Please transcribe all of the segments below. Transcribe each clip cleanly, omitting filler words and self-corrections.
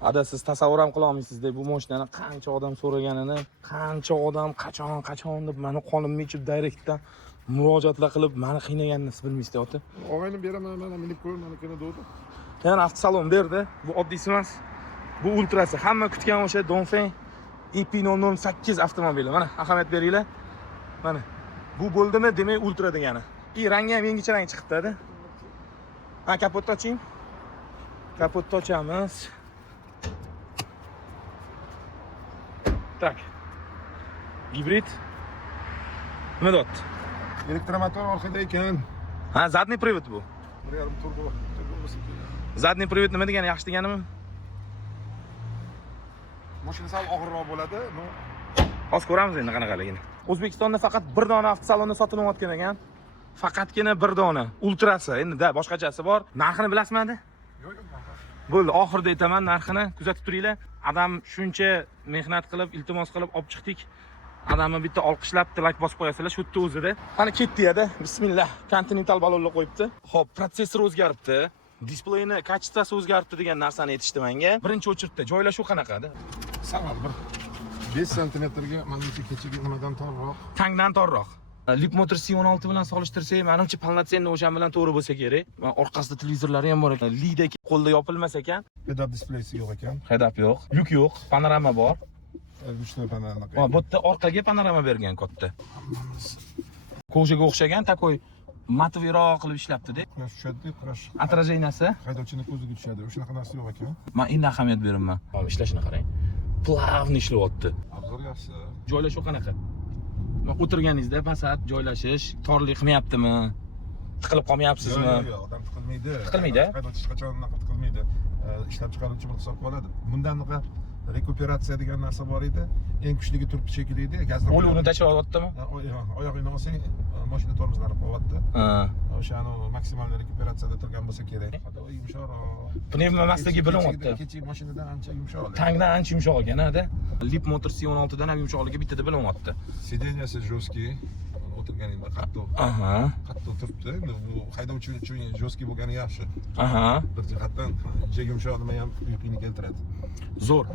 Ada siz tasavvur ham qila olmaysiz-da, bu mashinani qancha odam so'raganini, qancha odam qachon deb meni qonimni ichib direktdan murojaatlar qilib meni qiynaganini siz bilmaysizda, ota. Og'ayni beraman, mana minib ko'ring, mana kena dodi. Yana avtosalon berdi. Bu oddiysi emas. Bu ultrasi. Hamma kutgan o'sha Dongfeng EP008 avtomobili. Mana ahamiyat beringlar. Mana bu bo'ldimi, demak ultra degani. Rangi ham yangicha rang chiqibdi-da. Ha, kapotni oching. Kapotni ochamiz. Tak. Gibrid. Nima deyapti? Elektromotor orqada ekan. Ha, задний привод bu. 1.5 turbo bo'lsa kerak. Задний привод nima degani? Yaxshi deganimi? Mashina sal og'irroq bo'ladi, no. Hozir ko'ramiz endi qanaqaligini. O'zbekistonda faqat bir dona avtosalonda sotilayotgan ekan. Faqatgina bir dona ultrasi. Endi boshqachasi bor. Narxini bilasizmi-da? Yo'q. Bo'ldi, oxirida aytaman narxini. Kuzatib turinglar. Adam shuncha mehnat qilib, iltimos qilib olib chiqdik. Adamni bitta olqishlab, like bosib qo'yasizlar, shu yerda o'zida. Mana ketdi-da. Bismillah. Continental balonlar qo'yibdi. Xo'p, protsessor o'zgaribdi. Displeyni kachествоsi o'zgaribdi degan narsani aytishdi menga. Birinchi o'chirtda joylashuv qanaqada? Saval bir 5 santimetrga manimcha kechiga nimadan torroq. Tangdan torroq. Leapmotor C16 bilan solishtirsak, menimcha polnoценный o'shan bilan to'g'ri bo'lsa kerak. Va orqasida televizorlari ham bor ekan. Lidek qo'lda yopilmas ekan. Head-up displeysi yo'q ekan. Head-up yo'q. Yuk yo'q. Panorama bor. Uchta panorama. Va bu yerda orqaga panorama bergan katta. Ko'jaga o'xshagan takoy matviroq qilib ishlabdi-da. Quyosh tushadi, quyosh. Atrajeniyasi. Haydovchining ko'ziga tushadi. O'shunaqa narsa yo'q ekan. Men endi ahamiyat beraman. Hop, ishlashini qarang. Plavni ishlayapti. Obzor yaxshi. Joylashuv qanaqa? O'tirganingizda pasat joylashish torlik qilmayaptimi? Tiqilib qolmayapsizmi? Yo'q, odam tiqilmaydi. Tiqilmaydi? Haydovchi hech qachon unaqa tiqilmaydi. Ishlab chiqaruvchi bir hisobga oladi. Bundan rekuperatsiya degan narsa bor edi. Eng kuchligi turibdi shekilli edi. Gazdan O'luvni tashlayaptimi? oyog'ingni olsang, mashina tormozlari qo'yapti. Ha. O'shani maksimal rekuperatsiyada turgan bo'lsa kerak. Yumshoqroq. Pnevma emasligi bilinyapti. Kechik mashinadan ancha yumshoq. Tangdan ancha yumshoq ekan-da. Leapmotor C16 dan ham yumshoqligi bittada bilinyapti. Sideniyasi жесткий. O'tirganingda qattiq. Aha. Qattiq turibdi. Endi bu haydovchi uchun жесткий bo'lgani yaxshi. Aha. Bir jihatdan yumshoq nima ham uyquni keltiradi. Zo'r.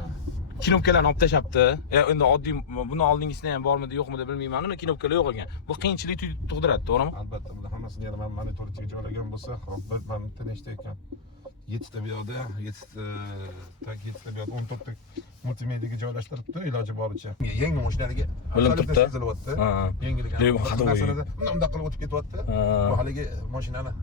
Knopkalarni olib tashabdi. Endi oddiy buni oldingisida ham bormidi, yo'qmidi bilmayman. Uni knopkalar yo'q ekan. Bu qiyinchilik tug'diradi, to'g'rimi? Albatta, buni hammasini yana monitorga joylagan bo'lsa, bir bitta nechta ekan. 7 ta bu yoqda, 7 ta bu yoqda 14 ta multimediyaga joylashtiribdi, iloji boricha. Yangi mashinalarga bilinib turibdi. Yangilik. Bunday qilib o'tib ketyapti. Bu haligi mashinani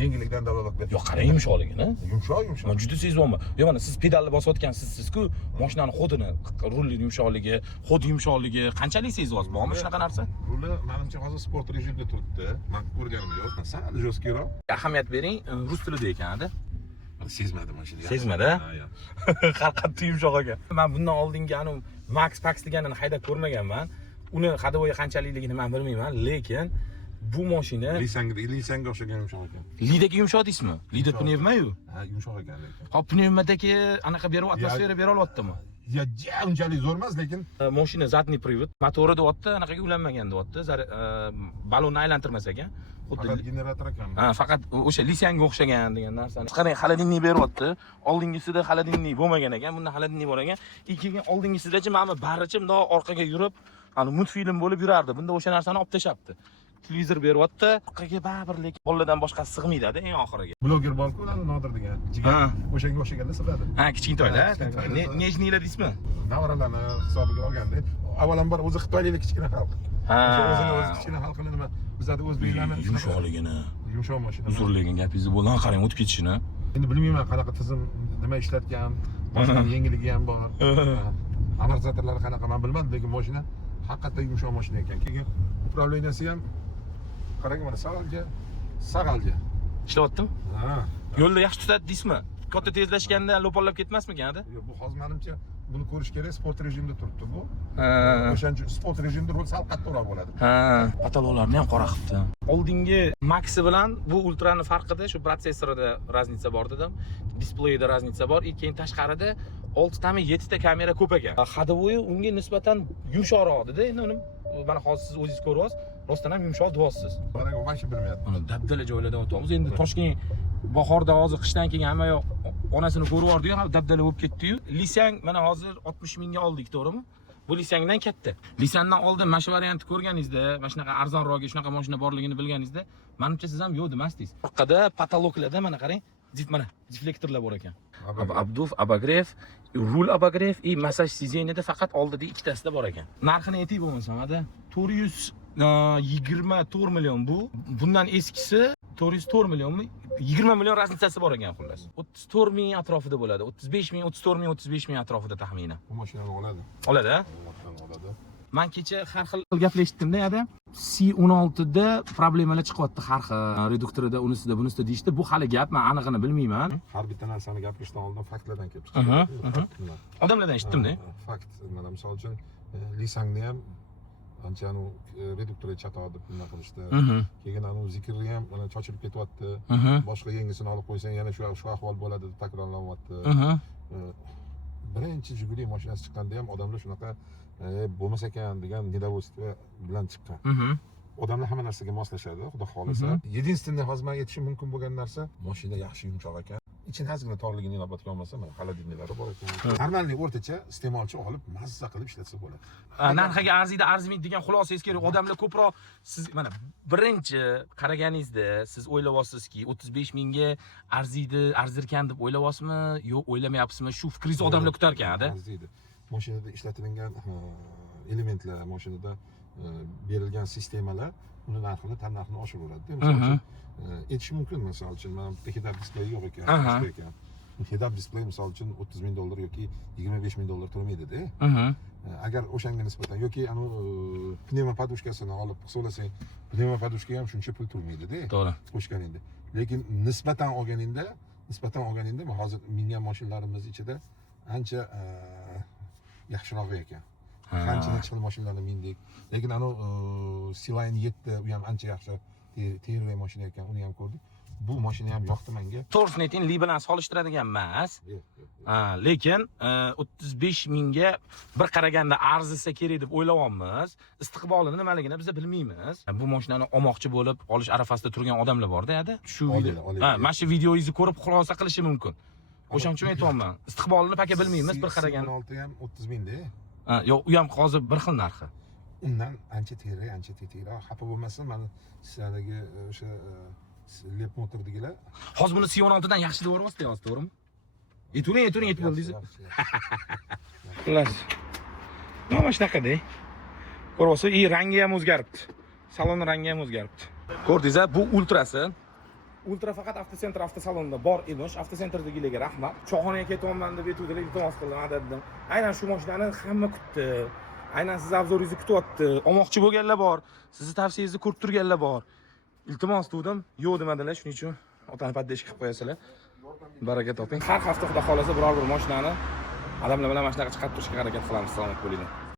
yengillikdan dalolat beradi. Yo'q, qarang yumshoqligini. Yumshoq. Men juda sezyapman. Yo'q, mana siz pedalni bosayotgansiz-ku, mashinani xodini, rulni yumshoqligi, xod yumshoqligi qanchalik sezyapsiz? Bormi shunaqa narsa? Ruli menimcha hozir sport rejimda turibdi. Men ko'rganim yo'q. Sal жесткийroq. Ahamiyat bering, rus tilida ekan-da. Sezmadim mashina. Sezmadi? Har qattiq yumshoq ekan. Men bundan oldingi anu Max Pax deganini haydab ko'rmaganman. Uni hadovoyi qanchalikligini men bilmayman, lekin bu mashina Lisanga o'xshagan yumshoq ekan. Lidagi yumshoq deysizmi? Lida pnevma-yu. Ha, yumshoq ekan lekin. Hop, pnevmadagi anaqa berib atmosfera bera olyaptimi? Ya, unchalik zo'r emas, lekin mashina задний привод, motori deyapti, anaqaga ulanmagan deyapti. Balonni aylantirmas ekan. Faqat generator ekan. Ha, faqat o'sha Lisanga o'xshagan degan narsani. Qarang, xolodilnik beryapti. Oldingisida xolodilnik bo'lmagan ekan, bunda xolodilnik bor ekan. Ikkinchi oldingisidachi mana baricha bundoq orqaga yurib, ani multfilm bo'lib yurardi. Bunda o'sha narsani olib tashabdi. Televizor beryapti. Orqaga baribir lekin boladan boshqa sig'maydi-da eng oxiriga. Bloger bor-ku, Nodir degan. O'shanga o'xshaganda sig'adi. Ha, kichkintoylar. Nejnilar deysizmi? Davralarni hisobiga olganda, avvalambor o'zi xitoylik kichkina xalq. O'zini kichkina xalqini nima, bizlarda o'zbeklarni yumshoqligini, yumshoq mashina. Uzrligini gapingizni bo'lgan qarang, o'tib ketishini. Endi bilmayman qanaqa tizim nima ishlatgan, mashinaning yengilligi ham bor. Amortizatorlari qanaqa men bilmadim, lekin mashina haqiqatdan yumshoq mashina ekan. Keyin upravleniyasi ham qarang, mana sag'alja. Ishlayaptimi? Ha. Yo'lda yaxshi tutadi deysizmi? Katta tezlashganda lo'pallab ketmasmikan-da? Yo'q, bu hozir menimcha buni ko'rish kerak, sport rejimda turibdi bu. O'shancha sport rejimda rol sal qattiqroq bo'ladi. Ha, patologlarni ham qora qilibdi. Oldingi Maxi bilan bu Ultra'ning farqida shu protsessorida raznica bor dedim, displeyda raznica bor, keyin tashqarida 6 tami 7 ta kamera ko'p ekan. Hadovoyi unga nisbatan yumshoqroq edi. Endi uni mana hozir siz o'zingiz ko'ryapsiz, rostdan ham yumshoq deyapsiz. Mana mashina bilmayapti. Mana dabdala joylarda o'tyapmiz. Endi Toshkent bahorda hozir qishdan keyin hamma yoq onasini ko'rib yordi-yu, dabdala bo'lib ketdi-yu. Lisang mana hozir 60 mingga oldik, to'g'rimi? Bu Lisangdan katta. Lisandan oldin mana shu variantni ko'rganingizda, mana shunaqa arzonroq, shunaqa mashina borligini bilganingizda, menimcha siz ham yo'q demasdingiz. Orqada patologlarda mana qarang, mana deflektorlar bor ekan. Abduf, abagrev, rul abagrev и massaj sizeniyada faqat oldida ikkitasida bor ekan. Narxini aytib bo'lmasam, ada 424 million bu. Bundan eskisi 404 millionmi? 20 million razницasi bor ekan xullas. 34 ming atrofida bo'ladi. 35 ming, 34 ming, 35 ming atrofida taxminan. Bu mashinani oladi. Oladi? Oladi. Men kecha har xil gaplashdim-da, ada. C16 da problemalar chiqyapti har xil. Reduktorida, unisida, bunisida deyishdi. Bu hali gap, men anig'ini bilmayman. Har bitta narsani gapirishdan oldin faktlardan kelib chiqadi. Odamlardan eshitdim-da. Fakt, mana misol uchun Lisangni ham ancha reduktorga chatadi deb nima qilishdi. Keyin zikrni ham mana chochilib ketyapti. Boshqa yangisini olib qo'ysang yana shu ahvol bo'ladi deb takrorlanyapti. Birinchi Jiguli mashinasi chiqqanda ham odamlar shunaqa bo'lmas ekan degan недовольство bilan chiqqan. Odamlar hamma narsaga moslashadi, xudo xolisa. Единственный hozir men aytishim mumkin bo'lgan narsa, mashina yaxshi yumshoq ekan. Ichini ozgina torligini inobatga olmasa, mana xolodilniklari bor ekan. Normalniy o'rtacha iste'molchi olib mazza qilib ishlatsa bo'ladi. Narxiga arziydi, arzimaydi degan xulosangiz kerak. Odamlar ko'proq siz mana birinchi qaraganingizda siz o'ylayapsizki 35 mingga arziydi, arzirkan deb o'ylayapsizmi, yo'q o'ylamayapsizmi? Shu fikringizni odamlar kutar ekan-da. Arziydi. Mashinada ishlatilgan elementlar, mashinada berilgan sistemalar uni narxini, tan narxini oshiraveradi. Misol uchun aytish mumkin, misol uchun mana head-up display yo'q ekan, head-up display misol uchun 30 ming dollar yoki 25 ming dollar turmaydi-da. Agar o'shanga nisbatan yoki pnevma podushkasini olib hisoblasang, pnevma podushka ham shuncha pul turmaydi-da. To'g'ri. Qo'shganingda. Lekin nisbatan olganingda hozir mingan mashinalarimiz ichida ancha yaxshiroq ekan. Qancha xil mashinalarni mindik. Lekin C-Line 7 u ham ancha yaxshi tayyorli mashina ekan, uni ham ko'rdik. Bu mashina ham yoqdi menga. To'g'risini Li bilan solishtiradigan emas. Lekin 35 mingga bir qaraganda arzisa kerak deb o'ylayapmiz. Istiqbolini nimaligini biz bilmaymiz. Bu mashinani olmoqchi bo'lib, olish arafasida turgan odamlar bor-da, shu video. Mana shu videoingizni ko'rib xulosa qilishi mumkin. O'shaning uchun aytayapman. Istiqbolini paka bilmaymiz, bir qaraganda. 16 ham 30 mingda. Yo'q, u ham hozir bir xil narxi. Undan ancha teri, ancha tetikroq. Xafa bo'lmasin, mana sizlardagi o'sha lep motordagilar. Hozir buni C16 dan yaxshi deb o'ryapsiz, hozir to'g'rimi? Ayturing, aytib bo'ldingiz. Xullas. Mana shunaqa-da. Ko'ryapsiz, rangi ham o'zgaribdi. Salon rangi ham o'zgaribdi. Ko'rdingiz-a, bu ultrasi. Ultra faqat avtosentr avtosalonida bor emish. Avtosentrdagilarga rahmat. Cho'g'onaga ketyapman deb aytuvdilar, iltimos qildim, adaddim. Aynan shu mashinani hamma kutdi. Aynan siz obzoringizni kutyapti. Olmoqchi bo'lganlar bor, sizni tavsiyangizni ko'rib turganlar bor. Iltimos qildim, yo'q demadilar, shuning uchun otani paddeshga qilib qo'yasizlar. Baraka toping. Har hafta xudo xolasa biror bir mashinani odamlar bilan mana shunaqa chiqarib turishga harakat qilamiz. Salomat bo'linglar.